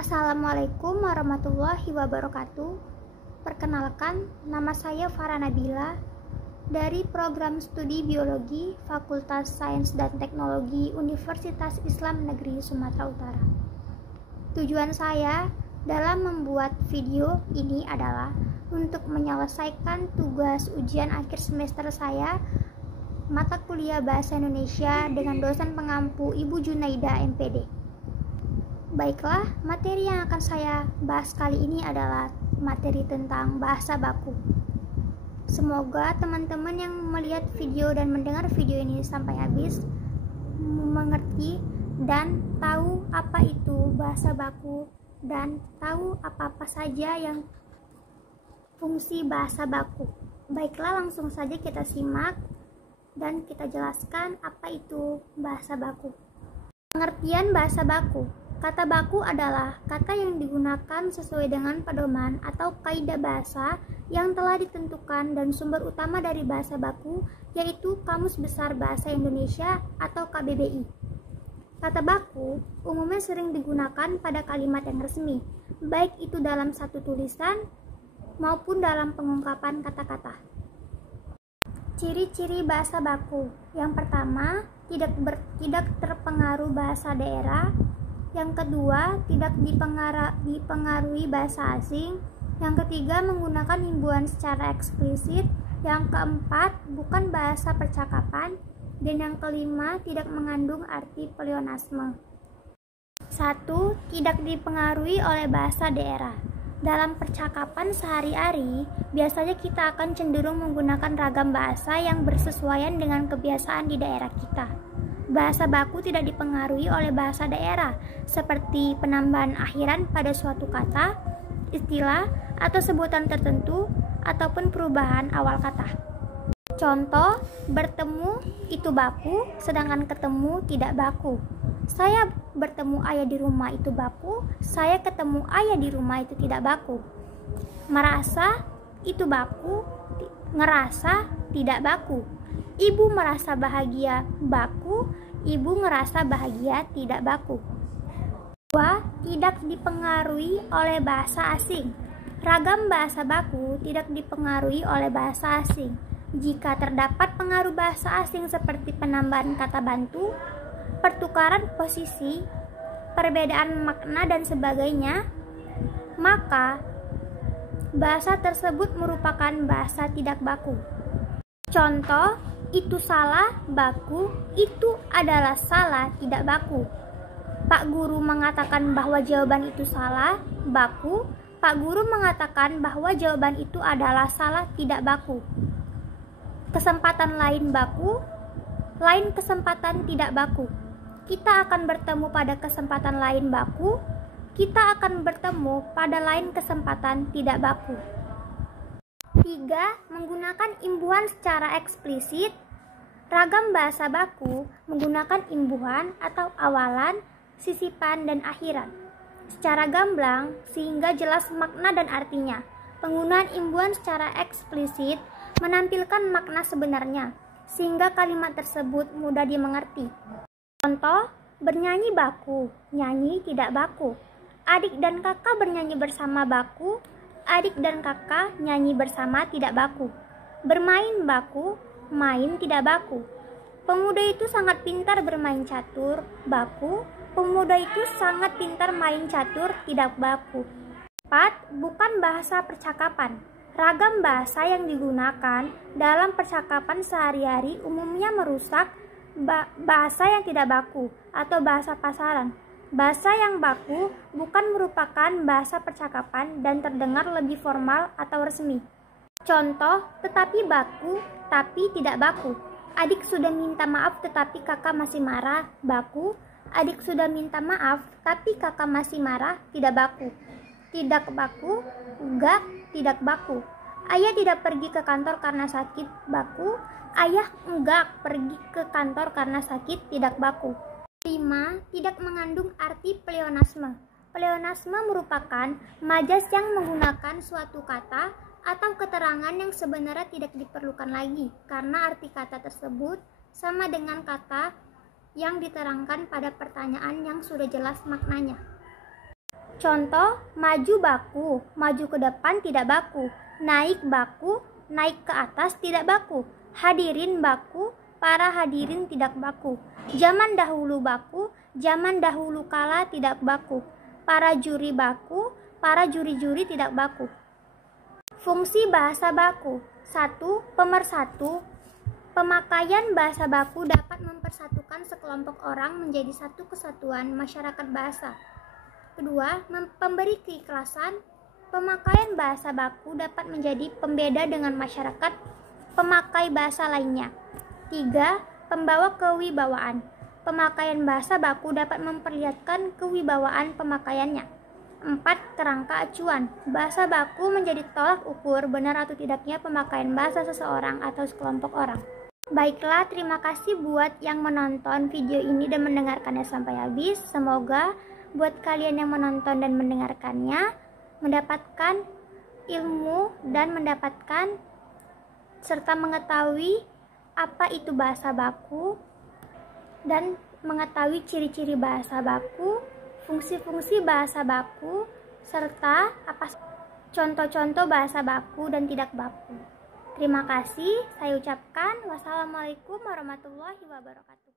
Assalamualaikum warahmatullahi wabarakatuh. Perkenalkan, nama saya Farah Nabila dari Program Studi Biologi Fakultas Sains dan Teknologi Universitas Islam Negeri Sumatera Utara. Tujuan saya dalam membuat video ini adalah untuk menyelesaikan tugas ujian akhir semester saya mata kuliah Bahasa Indonesia dengan dosen pengampu Ibu Junaida MPD. Baiklah, materi yang akan saya bahas kali ini adalah materi tentang bahasa baku. Semoga teman-teman yang melihat video dan mendengar video ini sampai habis mengerti dan tahu apa itu bahasa baku dan tahu apa-apa saja yang fungsi bahasa baku. Baiklah, langsung saja kita simak dan kita jelaskan apa itu bahasa baku. Pengertian bahasa baku. Kata baku adalah kata yang digunakan sesuai dengan pedoman atau kaidah bahasa yang telah ditentukan dan sumber utama dari bahasa baku yaitu Kamus Besar Bahasa Indonesia atau KBBI. Kata baku umumnya sering digunakan pada kalimat yang resmi, baik itu dalam satu tulisan maupun dalam pengungkapan kata-kata. Ciri-ciri bahasa baku. Yang pertama, tidak terpengaruh bahasa daerah. Yang kedua, tidak dipengaruhi bahasa asing. Yang ketiga, menggunakan imbuhan secara eksplisit. Yang keempat, bukan bahasa percakapan. Dan yang kelima, tidak mengandung arti pleonasme. 1. Tidak dipengaruhi oleh bahasa daerah. Dalam percakapan sehari-hari, biasanya kita akan cenderung menggunakan ragam bahasa yang bersesuaian dengan kebiasaan di daerah kita. Bahasa baku tidak dipengaruhi oleh bahasa daerah, seperti penambahan akhiran pada suatu kata, istilah, atau sebutan tertentu, ataupun perubahan awal kata. Contoh, bertemu itu baku, sedangkan ketemu tidak baku. Saya bertemu ayah di rumah itu baku, saya ketemu ayah di rumah itu tidak baku. Merasa itu baku, ngerasa tidak baku. Ibu merasa bahagia baku, ibu ngerasa bahagia tidak baku. 2. Tidak dipengaruhi oleh bahasa asing. Ragam bahasa baku tidak dipengaruhi oleh bahasa asing. Jika terdapat pengaruh bahasa asing seperti penambahan kata bantu, pertukaran posisi, perbedaan makna dan sebagainya, maka bahasa tersebut merupakan bahasa tidak baku. Contoh, itu salah, baku, itu adalah salah, tidak baku. Pak guru mengatakan bahwa jawaban itu salah, baku. Pak guru mengatakan bahwa jawaban itu adalah salah, tidak baku. Kesempatan lain baku, lain kesempatan tidak baku. Kita akan bertemu pada kesempatan lain baku, kita akan bertemu pada lain kesempatan tidak baku. 3. Menggunakan imbuhan secara eksplisit. Ragam bahasa baku menggunakan imbuhan atau awalan, sisipan, dan akhiran secara gamblang sehingga jelas makna dan artinya. Penggunaan imbuhan secara eksplisit menampilkan makna sebenarnya sehingga kalimat tersebut mudah dimengerti. Contoh, bernyanyi baku, nyanyi tidak baku. Adik dan kakak bernyanyi bersama baku, adik dan kakak nyanyi bersama tidak baku. Bermain baku, main tidak baku. Pemuda itu sangat pintar bermain catur, baku. Pemuda itu sangat pintar main catur, tidak baku. 4. Bukan bahasa percakapan. Ragam bahasa yang digunakan dalam percakapan sehari-hari umumnya merusak bahasa yang tidak baku atau bahasa pasaran. Bahasa yang baku bukan merupakan bahasa percakapan dan terdengar lebih formal atau resmi. Contoh, tetapi baku, tapi tidak baku. Adik sudah minta maaf tetapi kakak masih marah, baku. Adik sudah minta maaf tapi kakak masih marah, tidak baku. Tidak baku, enggak, tidak baku. Ayah tidak pergi ke kantor karena sakit, baku. Ayah enggak pergi ke kantor karena sakit, tidak baku. 5. Tidak mengandung arti pleonasme. Pleonasme merupakan majas yang menggunakan suatu kata atau keterangan yang sebenarnya tidak diperlukan lagi karena arti kata tersebut sama dengan kata yang diterangkan pada pertanyaan yang sudah jelas maknanya. Contoh, maju baku, maju ke depan tidak baku. Naik baku, naik ke atas tidak baku. Hadirin baku, para hadirin tidak baku. Zaman dahulu baku, zaman dahulu kala tidak baku. Para juri baku, para juri-juri tidak baku. Fungsi bahasa baku. 1. Pemersatu. Pemakaian bahasa baku dapat mempersatukan sekelompok orang menjadi satu kesatuan masyarakat bahasa. Kedua, pemberi keikhlasan. Pemakaian bahasa baku dapat menjadi pembeda dengan masyarakat pemakai bahasa lainnya. 3. Pembawa kewibawaan. Pemakaian bahasa baku dapat memperlihatkan kewibawaan pemakaiannya. 4. Kerangka acuan. Bahasa baku menjadi tolak ukur benar atau tidaknya pemakaian bahasa seseorang atau sekelompok orang. Baiklah, terima kasih buat yang menonton video ini dan mendengarkannya sampai habis. Semoga buat kalian yang menonton dan mendengarkannya mendapatkan ilmu dan mendapatkan serta mengetahui apa itu bahasa baku dan mengetahui ciri-ciri bahasa baku, fungsi-fungsi bahasa baku, serta apa contoh-contoh bahasa baku dan tidak baku. Terima kasih, saya ucapkan wassalamualaikum warahmatullahi wabarakatuh.